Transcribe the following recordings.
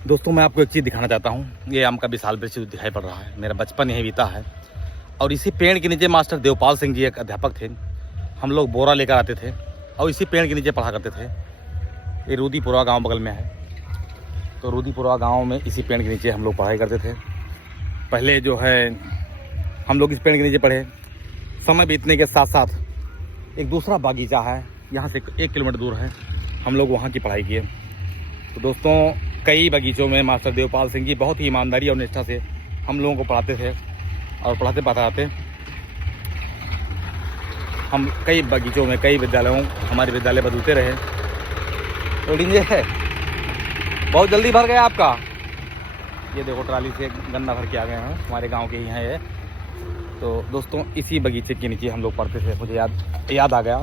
दोस्तों मैं आपको एक चीज़ दिखाना चाहता हूँ। ये आम का विशाल वृक्ष दिखाई पड़ रहा है। मेरा बचपन यहीं बीता है और इसी पेड़ के नीचे मास्टर देवपाल सिंह जी एक अध्यापक थे। हम लोग बोरा लेकर आते थे और इसी पेड़ के नीचे पढ़ा करते थे। ये रूदीपुरा गांव बगल में है, तो रूदीपुरा गांव में इसी पेड़ के नीचे हम लोग पढ़ाई करते थे। पहले जो है हम लोग इस पेड़ के नीचे पढ़े। समय बीतने के साथ साथ एक दूसरा बागीचा है, यहाँ से 1 किलोमीटर दूर है, हम लोग वहाँ की पढ़ाई किए। तो दोस्तों कई बगीचों में मास्टर देवपाल सिंह जी बहुत ही ईमानदारी और निष्ठा से हम लोगों को पढ़ाते थे और पढ़ाते हम कई बगीचों में कई विद्यालयों हमारे विद्यालय बदलते रहे। तो लीजिए है बहुत जल्दी भर गया आपका। ये देखो ट्राली से गन्ना भर के आ गए हैं, हमारे गांव के यहाँ है। तो दोस्तों इसी बगीचे के नीचे हम लोग पढ़ते थे, मुझे याद आ गया।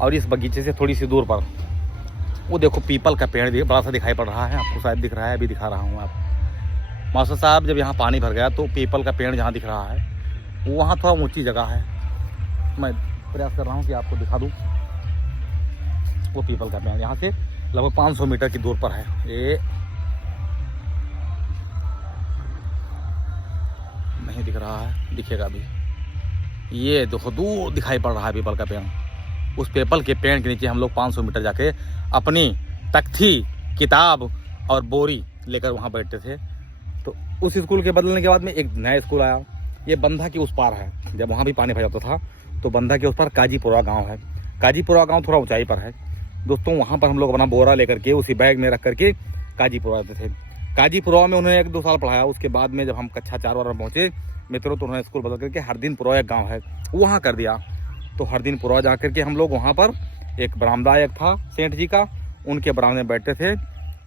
और इस बगीचे से थोड़ी सी दूर पर वो देखो पीपल का पेड़ भी बड़ा सा दिखाई पड़ रहा है, आपको शायद दिख रहा है, अभी दिखा रहा हूँ आप। मास्टर साहब जब यहाँ पानी भर गया तो पीपल का पेड़ जहाँ दिख रहा है वहाँ थोड़ा ऊंची जगह है, मैं प्रयास कर रहा हूँ कि आपको दिखा दूँ। वो पीपल का पेड़ यहाँ से लगभग 500 मीटर की दूर पर है। ये नहीं दिख रहा है, दिखेगा अभी। ये देखो दूर दिखाई पड़ रहा है पीपल का पेड़। उस पीपल के पेड़ के नीचे हम लोग 500 मीटर जाके अपनी तख्ती, किताब और बोरी लेकर वहाँ बैठते थे। तो उस स्कूल के बदलने के बाद में एक नया स्कूल आया। ये बंधा के उस पार है, जब वहाँ भी पानी भर जाता था तो बंधा के उस पार काजीपुरा गांव है। काजीपुरा गांव थोड़ा ऊंचाई पर है दोस्तों। वहाँ पर हम लोग अपना बोरा लेकर के उसी बैग में रख करके काजीपुरा आते थे। काजीपुरा में उन्होंने 1-2 साल पढ़ाया। उसके बाद में जब हम कक्षा 4 में पहुँचे मित्रों, तो उन्होंने स्कूल बदल करके हरदीनपुरा एक गाँव है वहाँ कर दिया। तो हरदीनपुरा जा करके हम लोग वहाँ पर एक बरामदा एक था सेठ जी का, उनके बरामदे में बैठते थे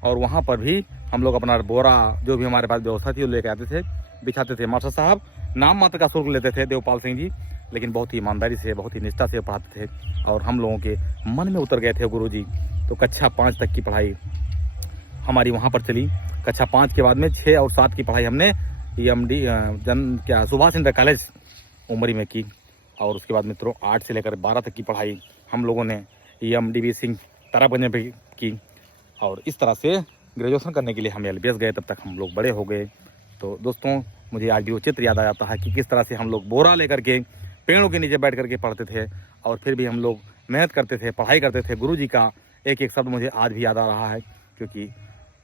और वहाँ पर भी हम लोग अपना बोरा जो भी हमारे पास व्यवस्था थी वो लेके आते थे, बिछाते थे। मास्टर साहब नाम मात्र का शुल्क लेते थे देवपाल सिंह जी, लेकिन बहुत ही ईमानदारी से बहुत ही निष्ठा से पढ़ाते थे और हम लोगों के मन में उतर गए थे गुरुजी। तो कक्षा 5 तक की पढ़ाई हमारी वहाँ पर चली। कक्षा 5 के बाद में 6 और 7 की पढ़ाई हमने EMD सुभाष चंद्र कॉलेज उमरी में की। और उसके बाद मित्रों 8 से लेकर 12 तक की पढ़ाई हम लोगों ने EMDB सिंह ताराबंज पे की। और इस तरह से ग्रेजुएशन करने के लिए हम LBS गए, तब तक हम लोग बड़े हो गए। तो दोस्तों मुझे आज भी वो चित्र याद आ जाता है कि किस तरह से हम लोग बोरा लेकर के पेड़ों के नीचे बैठ करके पढ़ते थे और फिर भी हम लोग मेहनत करते थे, पढ़ाई करते थे। गुरुजी का एक एक शब्द मुझे आज भी याद आ रहा है, क्योंकि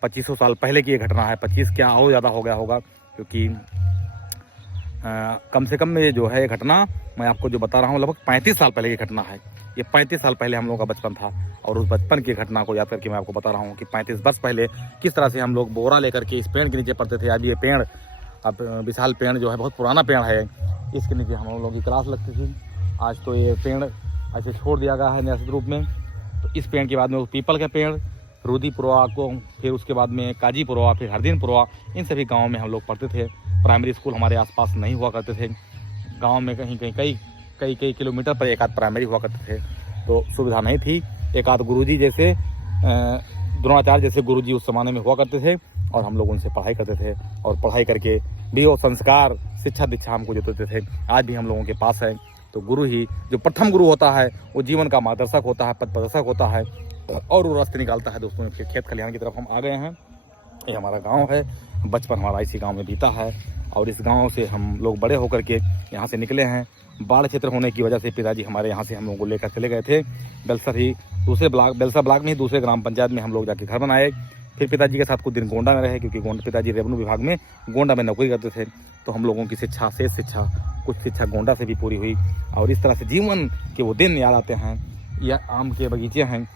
2500 साल पहले की ये घटना है। 25 क्या और ज़्यादा हो गया होगा, क्योंकि कम से कम में ये जो है ये घटना मैं आपको जो बता रहा हूँ लगभग 35 साल पहले की घटना है। ये 35 साल पहले हम लोगों का बचपन था और उस बचपन की घटना को याद करके मैं आपको बता रहा हूँ कि 35 वर्ष पहले किस तरह से हम लोग बोरा लेकर के इस पेड़ के नीचे पढ़ते थे। आज ये पेड़, अब विशाल पेड़ जो है बहुत पुराना पेड़ है, इसके नीचे हम लोगों की क्लास लगती थी। आज तो ये पेड़ ऐसे छोड़ दिया गया है नियमित रूप में। तो इस पेड़ के बाद में पीपल का पेड़, रूदीपुरा को, फिर उसके बाद में काजीपुरा, फिर हरदीनपुरा, इन सभी गाँवों में हम लोग पढ़ते थे। प्राइमरी स्कूल हमारे आसपास नहीं हुआ करते थे। गांव में कई किलोमीटर पर एक आध प्राइमरी हुआ करते थे, तो सुविधा नहीं थी। एक आध गुरुजी जैसे द्रोणाचार्य जैसे गुरुजी उस ज़माने में हुआ करते थे और हम लोग उनसे पढ़ाई करते थे और पढ़ाई करके भी वो संस्कार, शिक्षा दीक्षा हमको जो देते थे आज भी हम लोगों के पास है। तो गुरु ही जो प्रथम गुरु होता है वो जीवन का मार्गदर्शक होता है, पथ प्रदर्शक होता है और वो रास्ते निकालता है। दोस्तों फिर खेत खलिहान की तरफ हम आ गए हैं। ये हमारा गाँव है, बचपन हमारा इसी गाँव में बीता है और इस गांव से हम लोग बड़े होकर के यहाँ से निकले हैं। बाढ़ क्षेत्र होने की वजह से पिताजी हमारे यहाँ से हम लोगों को लेकर चले गए थे बेलसर ही, बेलसर ब्लॉक में ही दूसरे ग्राम पंचायत में हम लोग जाके घर बनाए। फिर पिताजी के साथ कुछ दिन गोंडा में रहे, क्योंकि पिताजी रेवेन्यू विभाग में गोंडा में नौकरी करते थे। तो हम लोगों की शिक्षा, शेष शिक्षा, कुछ शिक्षा गोंडा से भी पूरी हुई और इस तरह से जीवन के वो दिन याद आते हैं। यह आम के बगीचे हैं,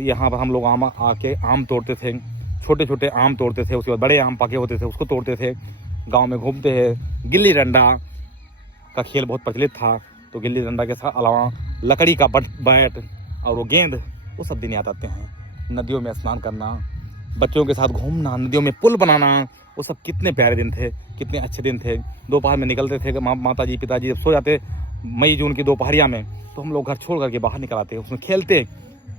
यहाँ पर हम लोग आम आके आम तोड़ते थे, छोटे छोटे आम तोड़ते थे, उसके बाद बड़े आम पके होते थे उसको तोड़ते थे। गांव में घूमते हैं। गिल्ली डंडा का खेल बहुत प्रचलित था, तो गिल्ली डंडा के साथ अलावा लकड़ी का बैट और वो गेंद, वो सब दिन याद आते हैं। नदियों में स्नान करना, बच्चों के साथ घूमना, नदियों में पुल बनाना, वो सब कितने प्यारे दिन थे, कितने अच्छे दिन थे। दोपहर में निकलते थे, माता जी पिताजी जब सो जाते मई जून की दोपहरिया में, तो हम लोग घर छोड़ करके बाहर निकल आते, उसमें खेलते।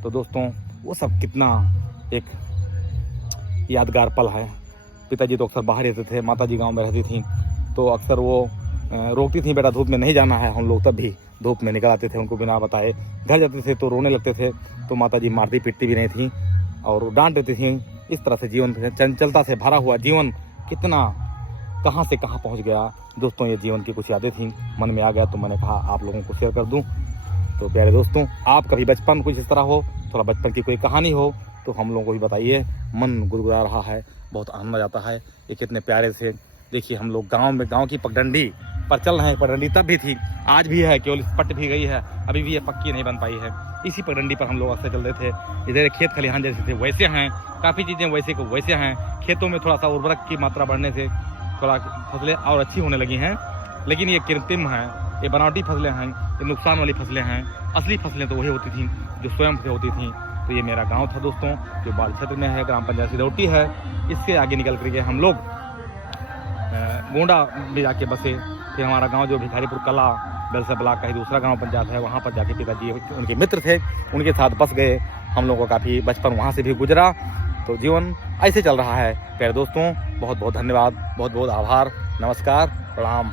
तो दोस्तों वो सब कितना एक यादगार पल है। पिताजी तो अक्सर बाहर रहते थे, माताजी गांव में रहती थी, तो अक्सर वो रोकती थी, बेटा धूप में नहीं जाना है। हम लोग तब भी धूप में निकल आते थे, उनको बिना बताए। घर जाते थे तो रोने लगते थे, तो माताजी मारती पीटती भी नहीं थी और डांट देती थी इस तरह से जीवन चंचलता से भरा हुआ जीवन कितना कहाँ से कहाँ पहुँच गया दोस्तों। ये जीवन की कुछ यादें थी, मन में आ गया तो मैंने कहा आप लोगों को शेयर कर दूं। तो प्यारे दोस्तों, आप कभी बचपन कुछ इस तरह हो, थोड़ा बचपन की कोई कहानी हो तो हम लोगों को भी बताइए। मन गुदगुदा रहा है, बहुत आनंद आ जाता है। ये कितने प्यारे से, देखिए हम लोग गांव की पगडंडी पर चल रहे हैं। पगडंडी तब भी थी, आज भी है, केवल पट भी गई है, अभी भी ये पक्की नहीं बन पाई है। इसी पगडंडी पर हम लोग अक्सर चल रहे थे। इधर खेत खलिहान जैसे थे वैसे हैं, काफ़ी चीज़ें वैसे को वैसे हैं। खेतों में थोड़ा सा उर्वरक की मात्रा बढ़ने से थोड़ा फसलें और अच्छी होने लगी हैं, लेकिन ये कृत्रिम हैं, ये बनावटी फसलें हैं, ये नुकसान वाली फसलें हैं। असली फसलें तो वही होती थी जो स्वयं से होती थी। तो ये मेरा गांव था दोस्तों, जो बाल क्षेत्र में है, ग्राम पंचायत सिरौटी है। इससे आगे निकल करके हम लोग गोंडा भी जाके बसे। फिर हमारा गांव जो भिखारीपुर कला बेलसा ब्लॉक का ही दूसरा गांव पंचायत है, वहाँ पर जाके पिताजी उनके मित्र थे, उनके साथ बस गए। हम लोगों का काफ़ी बचपन वहाँ से भी गुजरा। तो जीवन ऐसे चल रहा है प्यारे दोस्तों। बहुत बहुत धन्यवाद, बहुत बहुत आभार, नमस्कार, प्रणाम।